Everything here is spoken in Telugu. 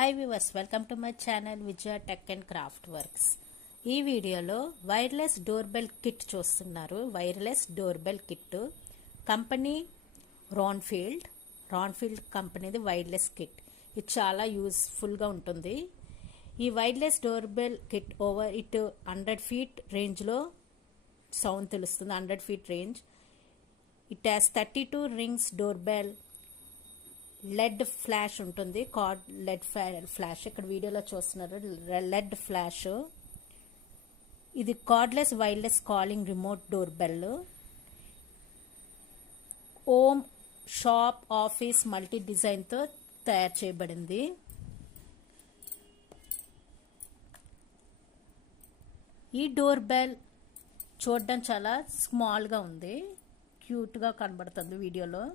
Hi viewers, welcome to my channel Vijaya tech and craft works. ఈ వీడియోలో వైర్లెస్ డోర్ బెల్ కిట్ చూస్తున్నారు. Wireless door bell kit company Ranfield కంపెనీది వైర్లెస్ కిట్. ఇది చాలా యూస్ఫుల్గా ఉంటుంది. ఈ wireless door bell kit over 100 feet రేంజ్లో సౌండ్ తెలుస్తుంది. 100 feet range. It has 32 rings door bell. LED flash ఉంటుంది, కార్డ్ లెడ్ ఫ్లాష్. ఇక్కడ వీడియోలో చూస్తున్నారు లెడ్ ఫ్లాష్. ఇది cordless wireless calling remote door bell. Home, shop, office multi డిజైన్తో తయారు చేయబడింది. ఈ డోర్ బెల్ చూడడం చాలా స్మాల్గా ఉంది, క్యూట్గా కనబడుతుంది వీడియోలో.